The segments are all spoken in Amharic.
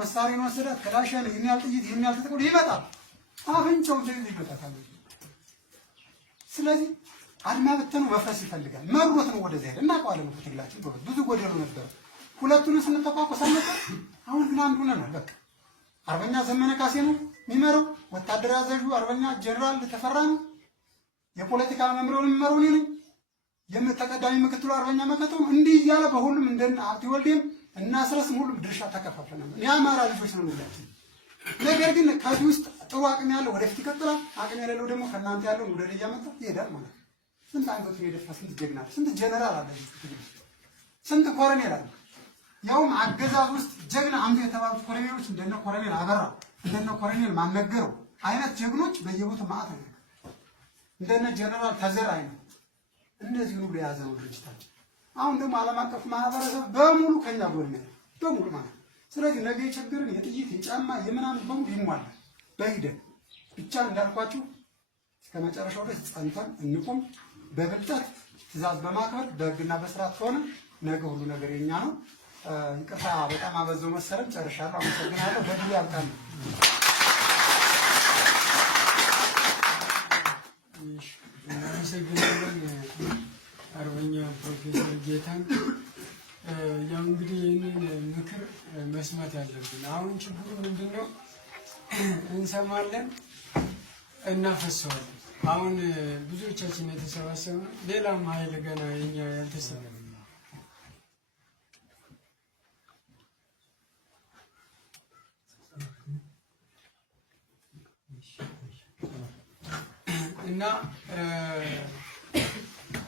መሳሪያ ነው ወሰዳት ከላሻለ ይሄን ያህል ጥይት ይሄን ያህል ተጠቅሞ ይመጣል። አፍንጫው እንደዚህ ይገታታል። ስለዚህ አድማ በተኑ መፍረስ ይፈልጋል። መሮት ነው ወደዚህ ሄደ እና ቋለ ነው ትግላችን ብዙ ጎደሎ ነበር። ሁለቱን ስንተቋቋስ ነበር። አሁን ግን አንዱ ነን። በቃ አርበኛ ዘመነ ካሴ ነው የሚመራው። ወታደር አዛዡ አርበኛ ጀነራል ተፈራ ነው። የፖለቲካ መምሪያውን የሚመራው እኔ ነኝ። የምተቀዳሚ ምክትሉ አርበኛ መከተው እንዲህ እያለ በሁሉም እንደና አብዲ ወልዴም እና አስረስም ሁሉም ድርሻ ተከፋፍለናል። የአማራ ልጆች ነው ያላችሁ። ነገር ግን ከዚህ ውስጥ ጥሩ አቅም ያለው ወደፊት ይቀጥላል። አቅም የሌለው ደግሞ ከእናንተ ያለው ወደ ልጅ ያመጣ ይሄዳል ማለት ነው። ስንት አንገቱን የደፋ ስንት ጀግና ስንት ጀነራል አለ፣ ስንት ኮሎኔል አለ። ያውም አገዛዝ ውስጥ ጀግና አንዱ የተባሉት ኮሎኔሎች እንደነ ኮሎኔል አበራ እንደነ ኮሎኔል ማነገረው አይነት ጀግኖች በየቦታው ማአት ነው። እንደነ ጀነራል ተዘራ አይነት እንደዚህ ሁሉ የያዘው ድርጅታችን አሁን ደግሞ ዓለም አቀፍ ማህበረሰብ በሙሉ ከኛ ጎን ነው በሙሉ ማለት። ስለዚህ ነገ የቸገረን የጥይት የጫማ የምናምን በሙሉ ይሟላል በሂደት ብቻ እንዳልኳችሁ እስከ መጨረሻው ድረስ ጸንተን እንቁም። በብልጠት ትዕዛዝ በማክበር በህግና በስርዓት ከሆነ ነገ ሁሉ ነገር የኛ ነው። ይቅርታ በጣም አበዛው መሰለኝ። ጨርሻለሁ። አመሰግናለሁ። በድል ያብቃን። አርበኛ ፕሮፌሰር ጌታን ያው እንግዲህ ይህንን ምክር መስማት ያለብን። አሁን ችግሩ ምንድነው? እንሰማለን እናፈሰዋለን። አሁን ብዙዎቻችን የተሰባሰብነው ሌላም ኃይል ገና የኛ ያልተሰበ እና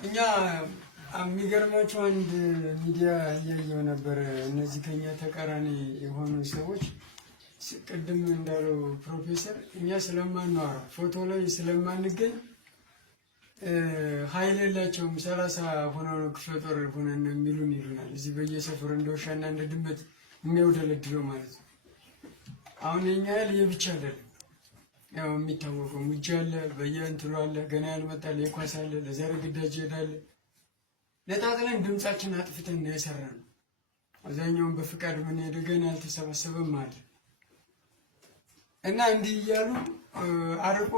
እኛ የሚገርማቸው አንድ ሚዲያ እያየው ነበር። እነዚህ ከኛ ተቃራኒ የሆኑ ሰዎች ቅድም እንዳለው ፕሮፌሰር እኛ ስለማንዋራ ፎቶ ላይ ስለማንገኝ ኃይል የላቸውም 30 ሆነው ክፍለ ጦር ሆነን የሚሉን ይሉናል። እዚህ በየሰፈሩ እንደ ውሻና እንደ ድመት የሚያውደለድለው ማለት ነው። አሁን የኛ ኃይል የብቻ አይደለም። ያው የሚታወቀው ሙጃ አለ፣ በየእንትሉ አለ፣ ገና ያልመጣል የኳስ አለ፣ ለዛሬ ግዳጅ ይሄዳል። ነጣጥለን ድምጻችን አጥፍተን ነው የሰራነው። አብዛኛውን በፍቃድ ምን ሄደ ገና ያልተሰበሰበም አለ እና እንዲህ እያሉ አርቆ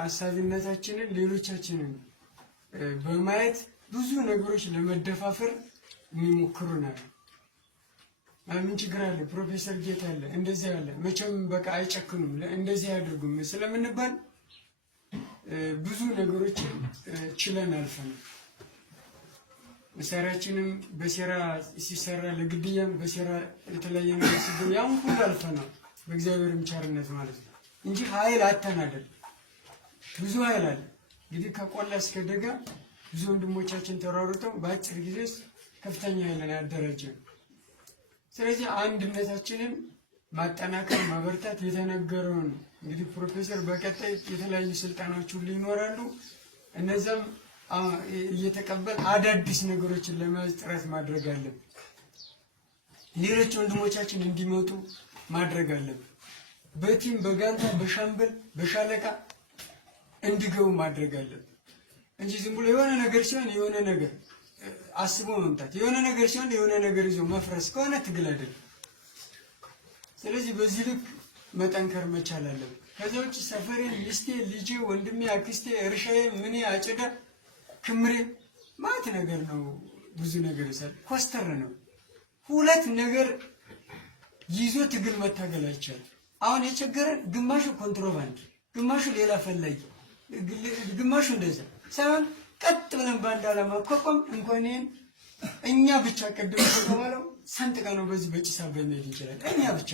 አሳቢነታችንን ሌሎቻችንን በማየት ብዙ ነገሮች ለመደፋፈር የሚሞክሩ ናቸው። ምን ችግር አለ? ፕሮፌሰር ጌታ አለ እንደዚህ አለ መቼም በቃ አይጨክኑም እንደዚህ ያድርጉም ስለምንባል ብዙ ነገሮችን ችለን አልፈናል። መሳሪያችንም በሴራ ሲሰራ ለግድያም በሴራ የተለያየ ነገር ሲገኝ ያው ሁሉ አልፈናል በእግዚአብሔርም ቸርነት ማለት ነው እንጂ ኃይል አተን አይደል። ብዙ ኃይል አለ። እንግዲህ ከቆላ እስከ ደጋ ብዙ ወንድሞቻችን ተሯሩጠው በአጭር ጊዜ ከፍተኛ ኃይልን ያደረጀ። ስለዚህ አንድነታችንን ማጠናከር ማበርታት የተነገረውን እንግዲህ ፕሮፌሰር በቀጣይ የተለያዩ ስልጣኖች ሁሉ ይኖራሉ። እነዛም እየተቀበል አዳዲስ ነገሮችን ለመያዝ ጥረት ማድረግ አለብን። ሌሎች ወንድሞቻችን እንዲመጡ ማድረግ አለብን። በቲም በጋንታ በሻምበል በሻለቃ እንዲገቡ ማድረግ አለብን እንጂ ዝም ብሎ የሆነ ነገር ሲሆን የሆነ ነገር አስቦ መምጣት የሆነ ነገር ሲሆን የሆነ ነገር ይዞ መፍረስ ከሆነ ትግል አይደለም። ስለዚህ በዚህ ልክ መጠንከር መቻል አለብን። ከዚያ ውጭ ሰፈሬን፣ ሚስቴ፣ ልጄ፣ ወንድሜ፣ አክስቴ፣ እርሻዬ፣ ምኔ፣ አጭዳ፣ ክምሬ ማለት ነገር ነው። ብዙ ነገር ይሰል ኮስተር ነው። ሁለት ነገር ይዞ ትግል መታገል አይቻልም። አሁን የቸገረን ግማሹ ኮንትሮባንድ፣ ግማሹ ሌላ ፈላጊ፣ ግማሹ እንደዛ ሳይሆን ቀጥ ብለን ባንድ ዓላማ ቆቆም እንኳን እኛ ብቻ ቀድመን ተባለው ሰንጥቀ ነው በዚህ በጭሳ በመሄድ ይችላል። እኛ ብቻ